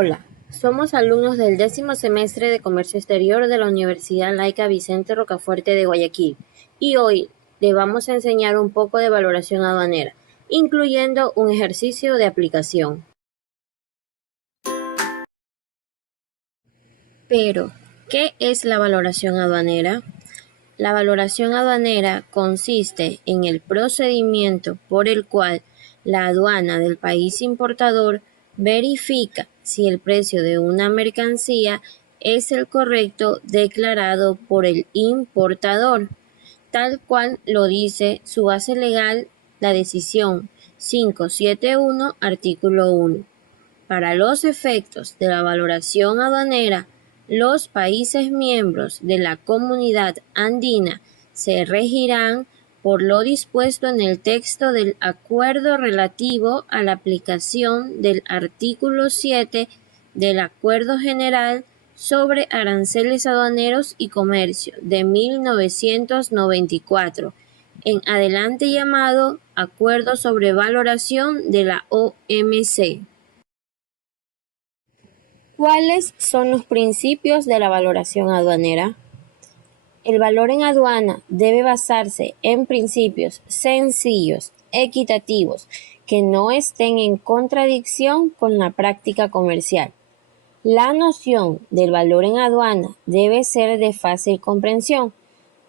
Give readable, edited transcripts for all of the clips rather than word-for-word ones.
Hola, somos alumnos del 10º semestre de Comercio Exterior de la Universidad Laica Vicente Rocafuerte de Guayaquil y hoy le vamos a enseñar un poco de valoración aduanera, incluyendo un ejercicio de aplicación. Pero, ¿qué es la valoración aduanera? La valoración aduanera consiste en el procedimiento por el cual la aduana del país importador verifica si el precio de una mercancía es el correcto declarado por el importador, tal cual lo dice su base legal, la decisión 571, artículo 1. Para los efectos de la valoración aduanera, los países miembros de la Comunidad Andina se regirán por lo dispuesto en el texto del acuerdo relativo a la aplicación del artículo 7 del Acuerdo General sobre Aranceles Aduaneros y Comercio de 1994, en adelante llamado Acuerdo sobre Valoración de la OMC. ¿Cuáles son los principios de la valoración aduanera? El valor en aduana debe basarse en principios sencillos, equitativos, que no estén en contradicción con la práctica comercial. La noción del valor en aduana debe ser de fácil comprensión,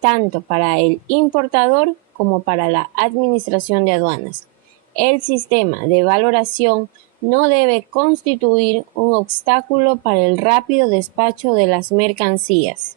tanto para el importador como para la administración de aduanas. El sistema de valoración no debe constituir un obstáculo para el rápido despacho de las mercancías.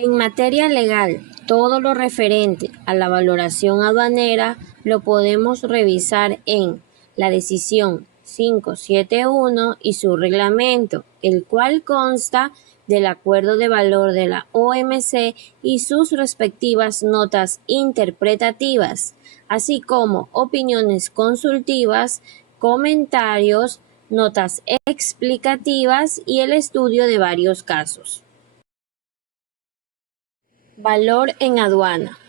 En materia legal, todo lo referente a la valoración aduanera lo podemos revisar en la decisión 571 y su reglamento, el cual consta del Acuerdo de Valor de la OMC y sus respectivas notas interpretativas, así como opiniones consultivas, comentarios, notas explicativas y el estudio de varios casos. Valor en aduana.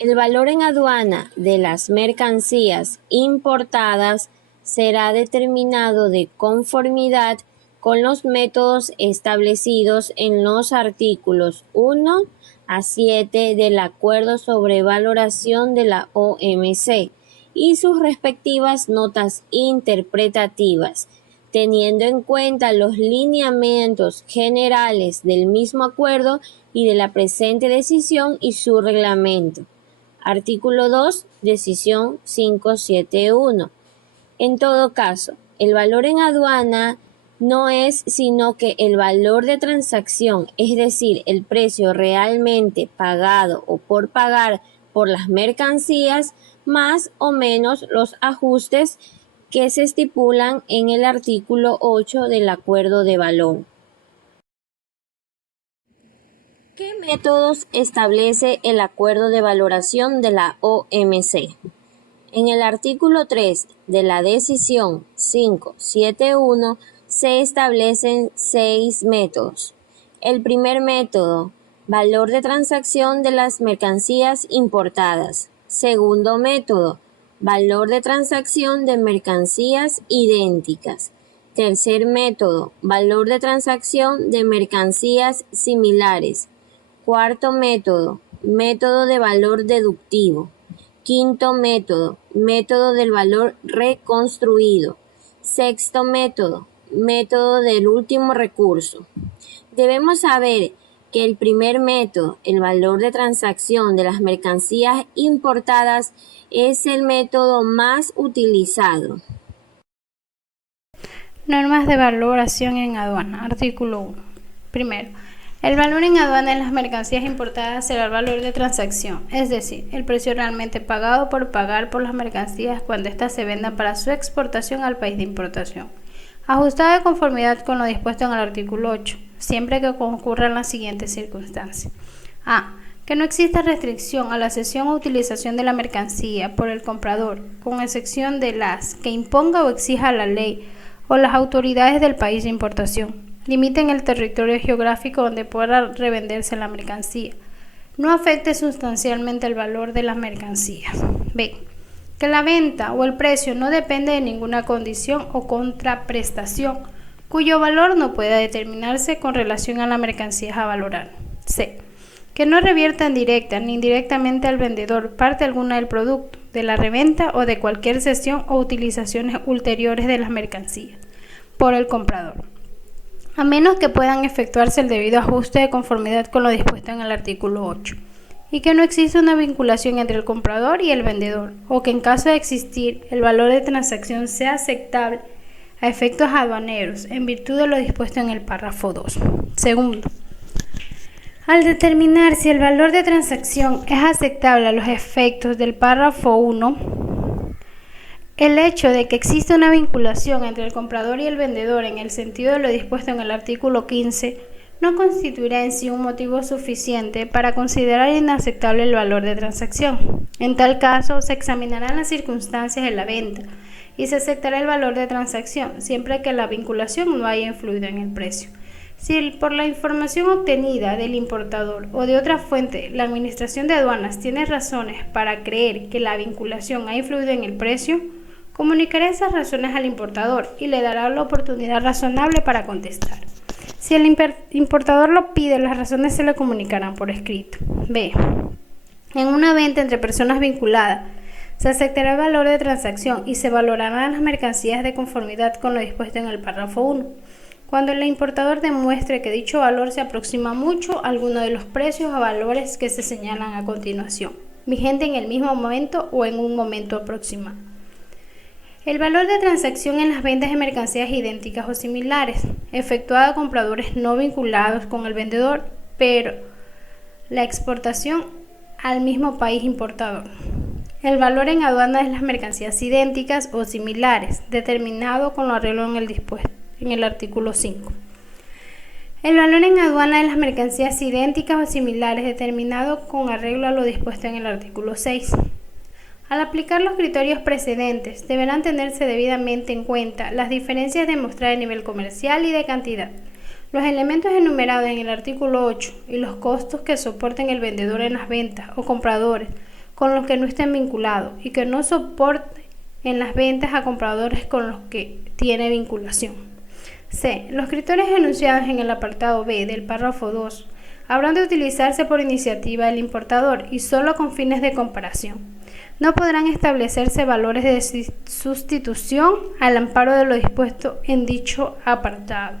El valor en aduana de las mercancías importadas será determinado de conformidad con los métodos establecidos en los artículos 1 a 7 del Acuerdo sobre Valoración de la OMC y sus respectivas notas interpretativas, teniendo en cuenta los lineamientos generales del mismo acuerdo y de la presente decisión y su reglamento. Artículo 2, decisión 571. En todo caso, el valor en aduana no es sino que el valor de transacción, es decir, el precio realmente pagado o por pagar por las mercancías, más o menos los ajustes que se estipulan en el artículo 8 del Acuerdo de Valor. ¿Qué métodos establece el Acuerdo de Valoración de la OMC? En el artículo 3 de la decisión 571 se establecen 6 métodos. El primer método, valor de transacción de las mercancías importadas. Segundo método, valor de transacción de mercancías idénticas. Tercer método, valor de transacción de mercancías similares. Cuarto método, método de valor deductivo. Quinto método, método del valor reconstruido. Sexto método, método del último recurso. Debemos saber que el primer método, el valor de transacción de las mercancías importadas, es el método más utilizado. Normas de valoración en aduana. Artículo 1. Primero, el valor en aduana de las mercancías importadas será el valor de transacción, es decir, el precio realmente pagado por pagar por las mercancías cuando éstas se vendan para su exportación al país de importación, ajustado de conformidad con lo dispuesto en el artículo 8, siempre que concurran las siguientes circunstancias. A. Que no exista restricción a la cesión o utilización de la mercancía por el comprador, con excepción de las que imponga o exija la ley o las autoridades del país de importación. Limiten el territorio geográfico donde pueda revenderse la mercancía. No afecte sustancialmente el valor de las mercancías. B. que la venta o el precio no depende de ninguna condición o contraprestación, cuyo valor no pueda determinarse con relación a la mercancía a valorar. C. Que no reviertan directa ni indirectamente al vendedor parte alguna del producto, de la reventa o de cualquier cesión o utilizaciones ulteriores de las mercancías por el comprador, a menos que puedan efectuarse el debido ajuste de conformidad con lo dispuesto en el artículo 8, y que no exista una vinculación entre el comprador y el vendedor, o que en caso de existir, el valor de transacción sea aceptable a efectos aduaneros, en virtud de lo dispuesto en el párrafo 2. Segundo, al determinar si el valor de transacción es aceptable a los efectos del párrafo 1, el hecho de que exista una vinculación entre el comprador y el vendedor en el sentido de lo dispuesto en el artículo 15 no constituirá en sí un motivo suficiente para considerar inaceptable el valor de transacción. En tal caso, se examinarán las circunstancias de la venta y se aceptará el valor de transacción, siempre que la vinculación no haya influido en el precio. Si por la información obtenida del importador o de otra fuente la Administración de Aduanas tiene razones para creer que la vinculación ha influido en el precio, comunicará esas razones al importador y le dará la oportunidad razonable para contestar. Si el importador lo pide, las razones se le comunicarán por escrito. B. En una venta entre personas vinculadas, se aceptará el valor de transacción y se valorarán las mercancías de conformidad con lo dispuesto en el párrafo 1. Cuando el importador demuestre que dicho valor se aproxima mucho a alguno de los precios o valores que se señalan a continuación, vigente en el mismo momento o en un momento aproximado. El valor de transacción en las ventas de mercancías idénticas o similares, efectuada a compradores no vinculados con el vendedor, pero la exportación al mismo país importador. El valor en aduana de las mercancías idénticas o similares, determinado con lo arreglo en el dispuesto en el artículo 5. El valor en aduana de las mercancías idénticas o similares, determinado con arreglo a lo dispuesto en el artículo 6. Al aplicar los criterios precedentes, deberán tenerse debidamente en cuenta las diferencias demostradas a nivel comercial y de cantidad, los elementos enumerados en el artículo 8 y los costos que soporten el vendedor en las ventas o compradores con los que no estén vinculados y que no soporte en las ventas a compradores con los que tiene vinculación. C. Los criterios enunciados en el apartado B del párrafo 2 habrán de utilizarse por iniciativa del importador y solo con fines de comparación. No podrán establecerse valores de sustitución al amparo de lo dispuesto en dicho apartado.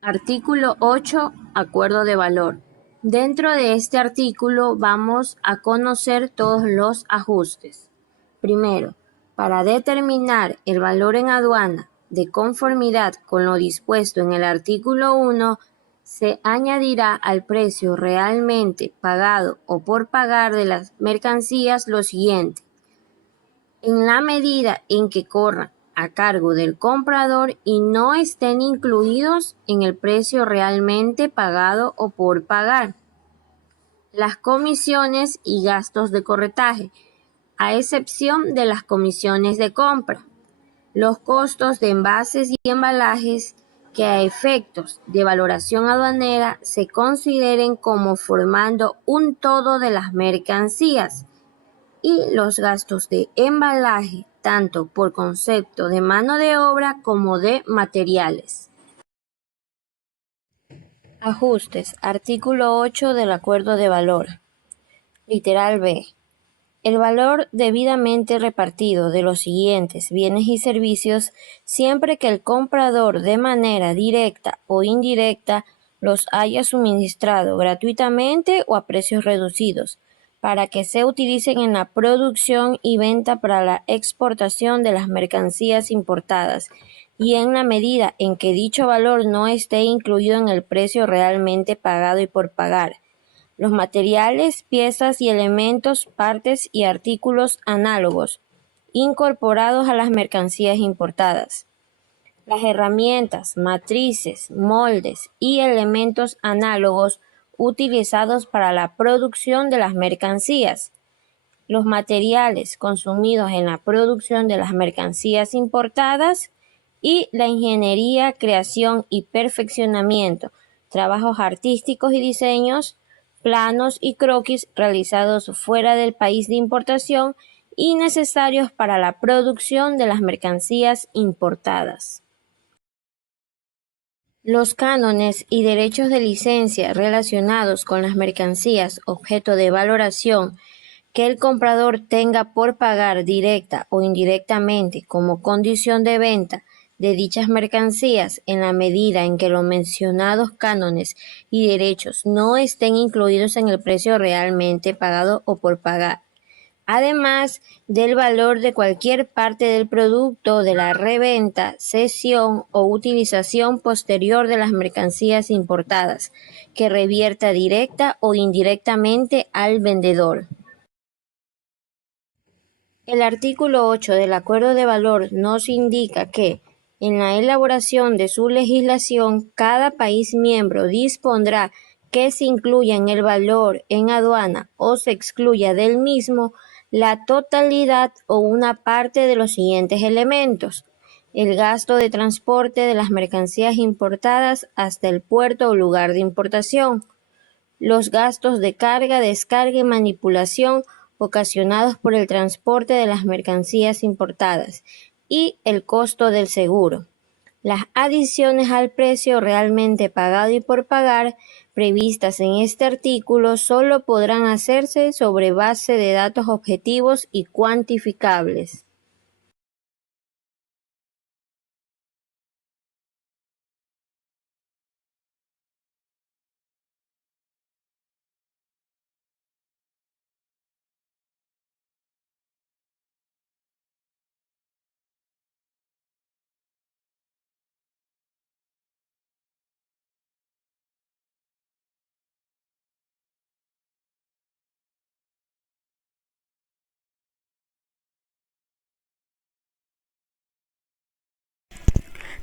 Artículo 8. Acuerdo de valor. Dentro de este artículo vamos a conocer todos los ajustes. Primero, para determinar el valor en aduana de conformidad con lo dispuesto en el artículo 1, se añadirá al precio realmente pagado o por pagar de las mercancías lo siguiente: en la medida en que corran a cargo del comprador y no estén incluidos en el precio realmente pagado o por pagar, las comisiones y gastos de corretaje, a excepción de las comisiones de compra, los costos de envases y embalajes que a efectos de valoración aduanera se consideren como formando un todo de las mercancías, y los gastos de embalaje, tanto por concepto de mano de obra como de materiales. Ajustes. Artículo 8 del Acuerdo de Valor. Literal B. El valor debidamente repartido de los siguientes bienes y servicios, siempre que el comprador de manera directa o indirecta los haya suministrado gratuitamente o a precios reducidos, para que se utilicen en la producción y venta para la exportación de las mercancías importadas, y en la medida en que dicho valor no esté incluido en el precio realmente pagado y por pagar, los materiales, piezas y elementos, partes y artículos análogos incorporados a las mercancías importadas, las herramientas, matrices, moldes y elementos análogos utilizados para la producción de las mercancías, los materiales consumidos en la producción de las mercancías importadas y la ingeniería, creación y perfeccionamiento, trabajos artísticos y diseños, planos y croquis realizados fuera del país de importación y necesarios para la producción de las mercancías importadas. Los cánones y derechos de licencia relacionados con las mercancías objeto de valoración que el comprador tenga por pagar directa o indirectamente como condición de venta de dichas mercancías en la medida en que los mencionados cánones y derechos no estén incluidos en el precio realmente pagado o por pagar, además del valor de cualquier parte del producto de la reventa, cesión o utilización posterior de las mercancías importadas, que revierta directa o indirectamente al vendedor. El artículo 8 del Acuerdo de Valor nos indica que, en la elaboración de su legislación, cada país miembro dispondrá que se incluya en el valor en aduana o se excluya del mismo la totalidad o una parte de los siguientes elementos: el gasto de transporte de las mercancías importadas hasta el puerto o lugar de importación, los gastos de carga, descarga y manipulación ocasionados por el transporte de las mercancías importadas y el costo del seguro. Las adiciones al precio realmente pagado y por pagar previstas en este artículo solo podrán hacerse sobre base de datos objetivos y cuantificables.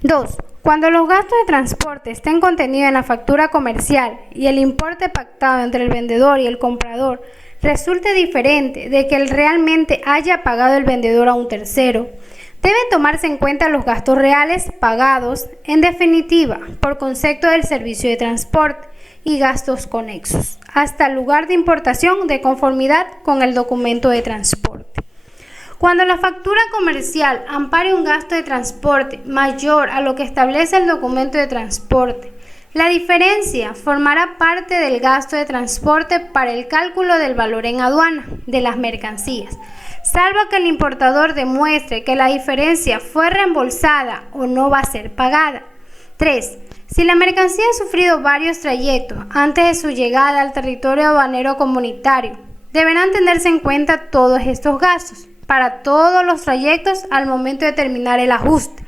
Dos, cuando los gastos de transporte estén contenidos en la factura comercial y el importe pactado entre el vendedor y el comprador resulte diferente de que el realmente haya pagado el vendedor a un tercero, deben tomarse en cuenta los gastos reales pagados, en definitiva, por concepto del servicio de transporte y gastos conexos, hasta el lugar de importación de conformidad con el documento de transporte. Cuando la factura comercial ampare un gasto de transporte mayor a lo que establece el documento de transporte, la diferencia formará parte del gasto de transporte para el cálculo del valor en aduana de las mercancías, salvo que el importador demuestre que la diferencia fue reembolsada o no va a ser pagada. 3. Si la mercancía ha sufrido varios trayectos antes de su llegada al territorio aduanero comunitario, deberán tenerse en cuenta todos estos gastos para todos los trayectos al momento de terminar el ajuste.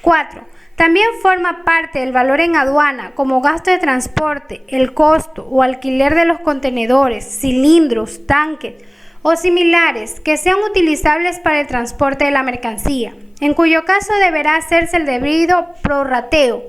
4. También forma parte del valor en aduana como gasto de transporte, el costo o alquiler de los contenedores, cilindros, tanques o similares que sean utilizables para el transporte de la mercancía, en cuyo caso deberá hacerse el debido prorrateo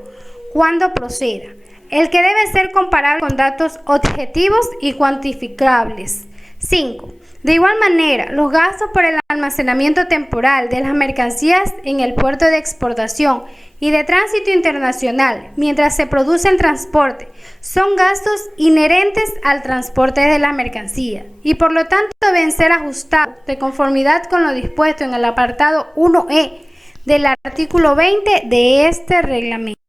cuando proceda, el que debe ser comparable con datos objetivos y cuantificables. 5. De igual manera, los gastos por el almacenamiento temporal de las mercancías en el puerto de exportación y de tránsito internacional mientras se produce el transporte son gastos inherentes al transporte de la mercancía y por lo tanto deben ser ajustados de conformidad con lo dispuesto en el apartado 1E del artículo 20 de este reglamento.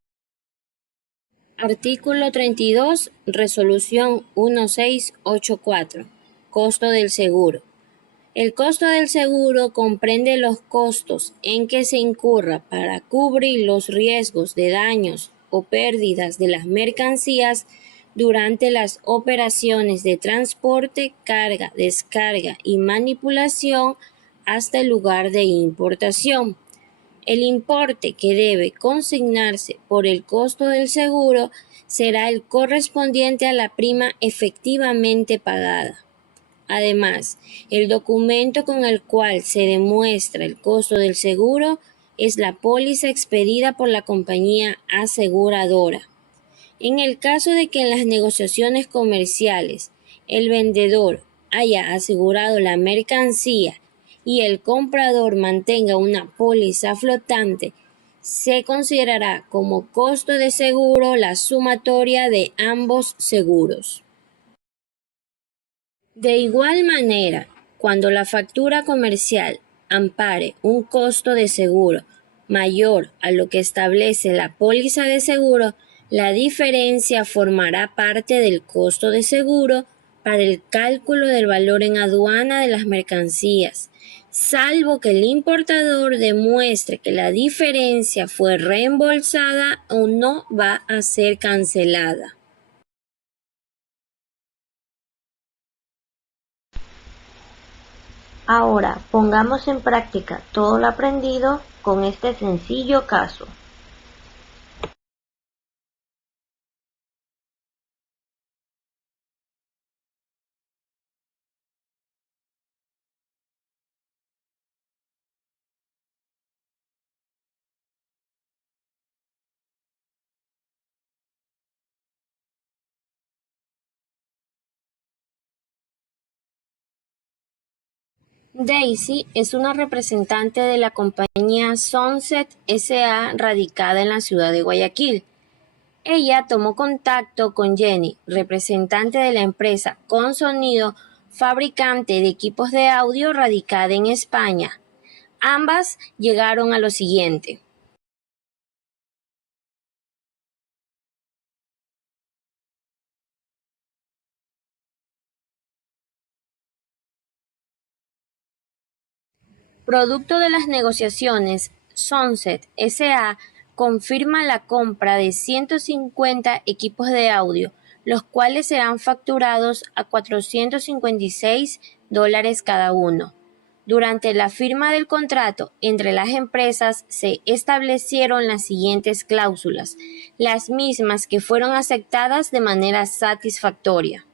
Artículo 32, Resolución 1684. Costo del seguro. El costo del seguro comprende los costos en que se incurra para cubrir los riesgos de daños o pérdidas de las mercancías durante las operaciones de transporte, carga, descarga y manipulación hasta el lugar de importación. El importe que debe consignarse por el costo del seguro será el correspondiente a la prima efectivamente pagada. Además, el documento con el cual se demuestra el costo del seguro es la póliza expedida por la compañía aseguradora. En el caso de que en las negociaciones comerciales el vendedor haya asegurado la mercancía y el comprador mantenga una póliza flotante, se considerará como costo de seguro la sumatoria de ambos seguros. De igual manera, cuando la factura comercial ampare un costo de seguro mayor a lo que establece la póliza de seguro, la diferencia formará parte del costo de seguro para el cálculo del valor en aduana de las mercancías, salvo que el importador demuestre que la diferencia fue reembolsada o no va a ser cancelada. Ahora pongamos en práctica todo lo aprendido con este sencillo caso. Daisy es una representante de la compañía Sunset S.A. radicada en la ciudad de Guayaquil. Ella tomó contacto con Jenny, representante de la empresa Consonido, fabricante de equipos de audio radicada en España. Ambas llegaron a lo siguiente. Producto de las negociaciones, Sunset S.A. confirma la compra de 150 equipos de audio, los cuales serán facturados a $456 cada uno. Durante la firma del contrato entre las empresas se establecieron las siguientes cláusulas, las mismas que fueron aceptadas de manera satisfactoria.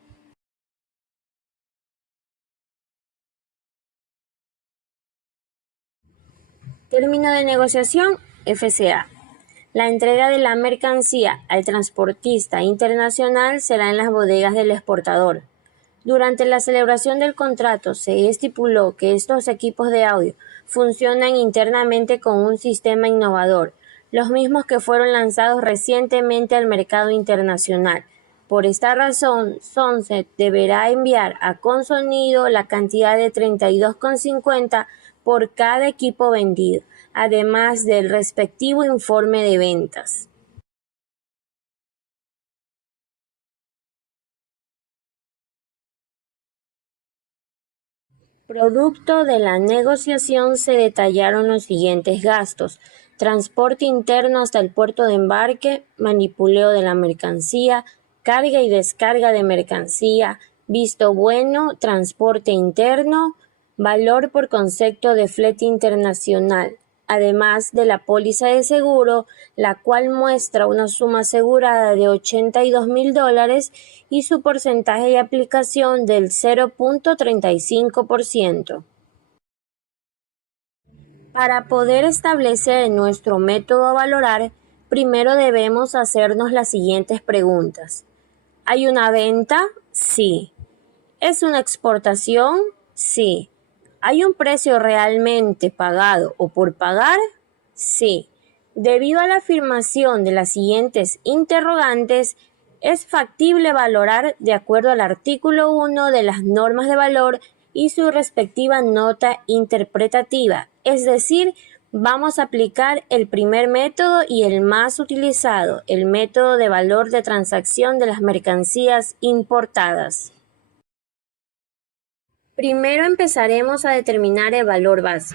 Término de negociación, FCA. La entrega de la mercancía al transportista internacional será en las bodegas del exportador. Durante la celebración del contrato se estipuló que estos equipos de audio funcionan internamente con un sistema innovador, los mismos que fueron lanzados recientemente al mercado internacional. Por esta razón, Sunset deberá enviar a Consonido la cantidad de $32,50 por cada equipo vendido, además del respectivo informe de ventas. Producto de la negociación se detallaron los siguientes gastos: transporte interno hasta el puerto de embarque, manipuleo de la mercancía, carga y descarga de mercancía, visto bueno, transporte interno, valor por concepto de flete internacional, además de la póliza de seguro, la cual muestra una suma asegurada de $82,000 y su porcentaje de aplicación del 0.35%. Para poder establecer nuestro método a valorar, primero debemos hacernos las siguientes preguntas. ¿Hay una venta? Sí. ¿Es una exportación? Sí. ¿Hay un precio realmente pagado o por pagar? Sí. Debido a la afirmación de las siguientes interrogantes, es factible valorar de acuerdo al artículo 1 de las normas de valor y su respectiva nota interpretativa, es decir, vamos a aplicar el primer método y el más utilizado, el método de valor de transacción de las mercancías importadas. Primero empezaremos a determinar el valor base.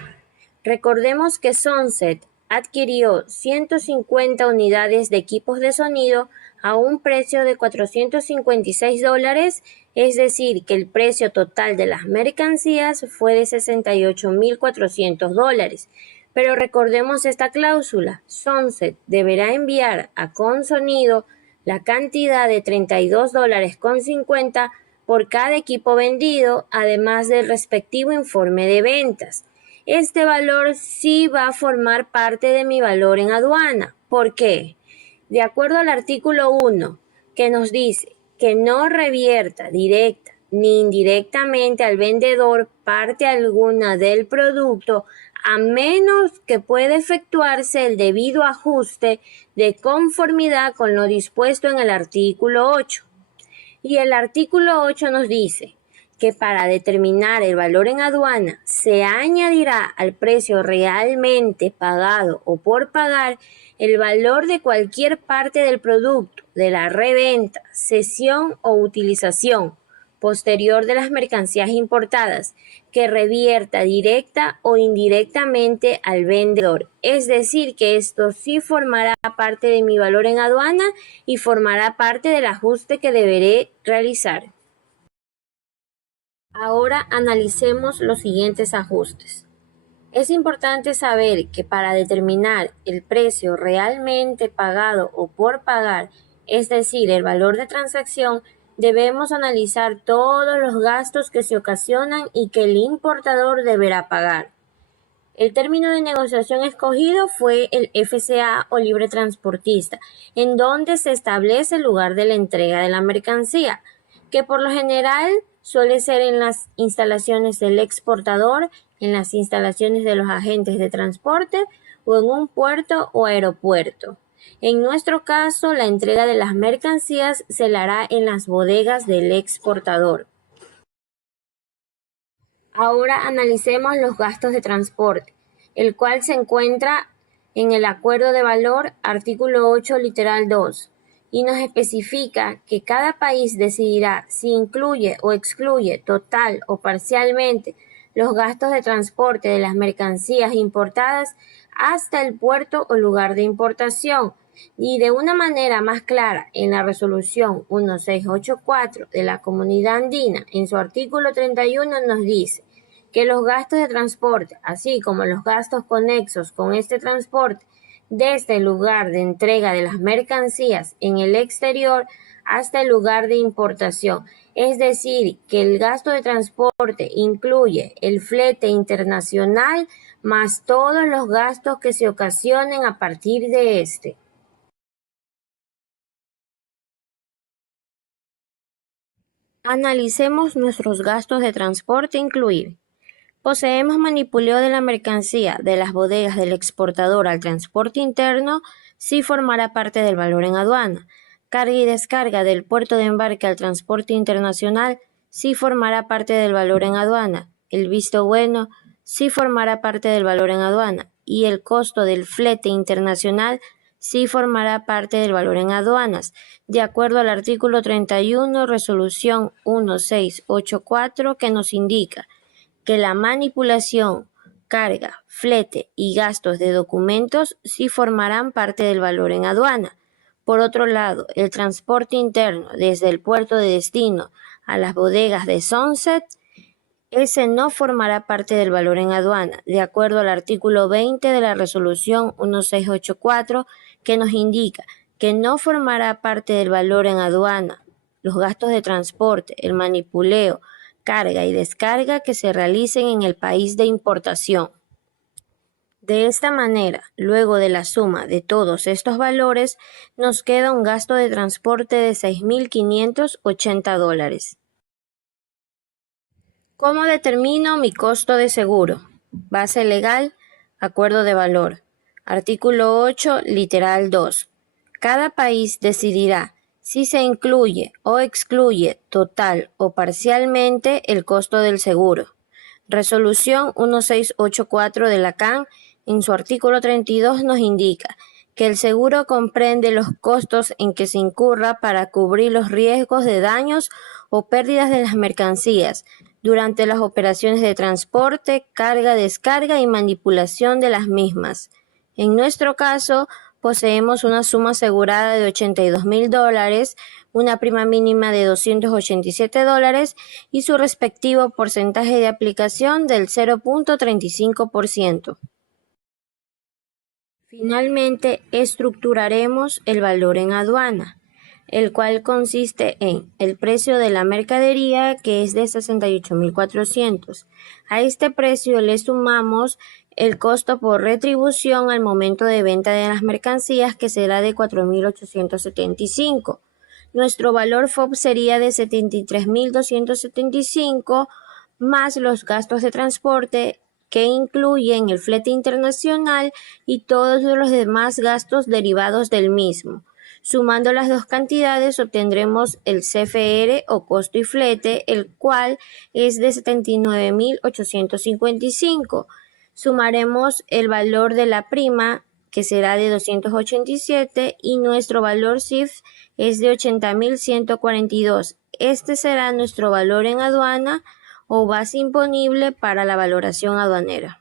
Recordemos que Sunset adquirió 150 unidades de equipos de sonido a un precio de $456, es decir, que el precio total de las mercancías fue de $68,400. Pero recordemos esta cláusula: Sunset deberá enviar a Consonido la cantidad de $32,50 por cada equipo vendido, además del respectivo informe de ventas. Este valor sí va a formar parte de mi valor en aduana. ¿Por qué? De acuerdo al artículo 1, que nos dice que no revierta directa ni indirectamente al vendedor parte alguna del producto, a menos que pueda efectuarse el debido ajuste de conformidad con lo dispuesto en el artículo 8. Y el artículo 8 nos dice que para determinar el valor en aduana se añadirá al precio realmente pagado o por pagar el valor de cualquier parte del producto, de la reventa, cesión o utilización posterior de las mercancías importadas, que revierta directa o indirectamente al vendedor. Es decir, que esto sí formará parte de mi valor en aduana y formará parte del ajuste que deberé realizar. Ahora analicemos los siguientes ajustes. Es importante saber que para determinar el precio realmente pagado o por pagar, es decir, el valor de transacción, debemos analizar todos los gastos que se ocasionan y que el importador deberá pagar. El término de negociación escogido fue el FCA o libre transportista, en donde se establece el lugar de la entrega de la mercancía, que por lo general suele ser en las instalaciones del exportador, en las instalaciones de los agentes de transporte o en un puerto o aeropuerto. En nuestro caso, la entrega de las mercancías se la hará en las bodegas del exportador. Ahora analicemos los gastos de transporte, el cual se encuentra en el acuerdo de valor artículo 8 literal 2 y nos especifica que cada país decidirá si incluye o excluye total o parcialmente los gastos de transporte de las mercancías importadas hasta el puerto o lugar de importación, y de una manera más clara en la resolución 1684 de la Comunidad Andina, en su artículo 31 nos dice que los gastos de transporte, así como los gastos conexos con este transporte, desde el lugar de entrega de las mercancías en el exterior hasta el lugar de importación. Es decir, que el gasto de transporte incluye el flete internacional más todos los gastos que se ocasionen a partir de este. Analicemos nuestros gastos de transporte incluir. Poseemos manipuleo de la mercancía de las bodegas del exportador al transporte interno, sí formará parte del valor en aduana. Carga y descarga del puerto de embarque al transporte internacional, sí formará parte del valor en aduana. El visto bueno, sí formará parte del valor en aduana. Y el costo del flete internacional, sí formará parte del valor en aduanas, de acuerdo al artículo 31, resolución 1684, que nos indica que la manipulación, carga, flete y gastos de documentos sí formarán parte del valor en aduana. Por otro lado, el transporte interno desde el puerto de destino a las bodegas de Sunset, ese no formará parte del valor en aduana, de acuerdo al artículo 20 de la resolución 1684, que nos indica que no formará parte del valor en aduana los gastos de transporte, el manipuleo, carga y descarga que se realicen en el país de importación. De esta manera, luego de la suma de todos estos valores, nos queda un gasto de transporte de $6,580. ¿Cómo determino mi costo de seguro? Base legal, acuerdo de valor. Artículo 8, literal 2. Cada país decidirá si se incluye o excluye total o parcialmente el costo del seguro. Resolución 1684 de la CAN, en su artículo 32, nos indica que el seguro comprende los costos en que se incurra para cubrir los riesgos de daños o pérdidas de las mercancías durante las operaciones de transporte, carga, descarga y manipulación de las mismas. En nuestro caso, poseemos una suma asegurada de $82,000, una prima mínima de $287 y su respectivo porcentaje de aplicación del 0.35%. Finalmente, estructuraremos el valor en aduana, el cual consiste en el precio de la mercadería, que es de $68,400. A este precio le sumamos el costo por retribución al momento de venta de las mercancías, que será de $4,875. Nuestro valor FOB sería de $73,275 más los gastos de transporte, que incluyen el flete internacional y todos los demás gastos derivados del mismo. Sumando las dos cantidades obtendremos el CFR o costo y flete, el cual es de 79.855. Sumaremos el valor de la prima, que será de 287, y nuestro valor CIF es de 80.142. Este será nuestro valor en aduana o base imponible para la valoración aduanera.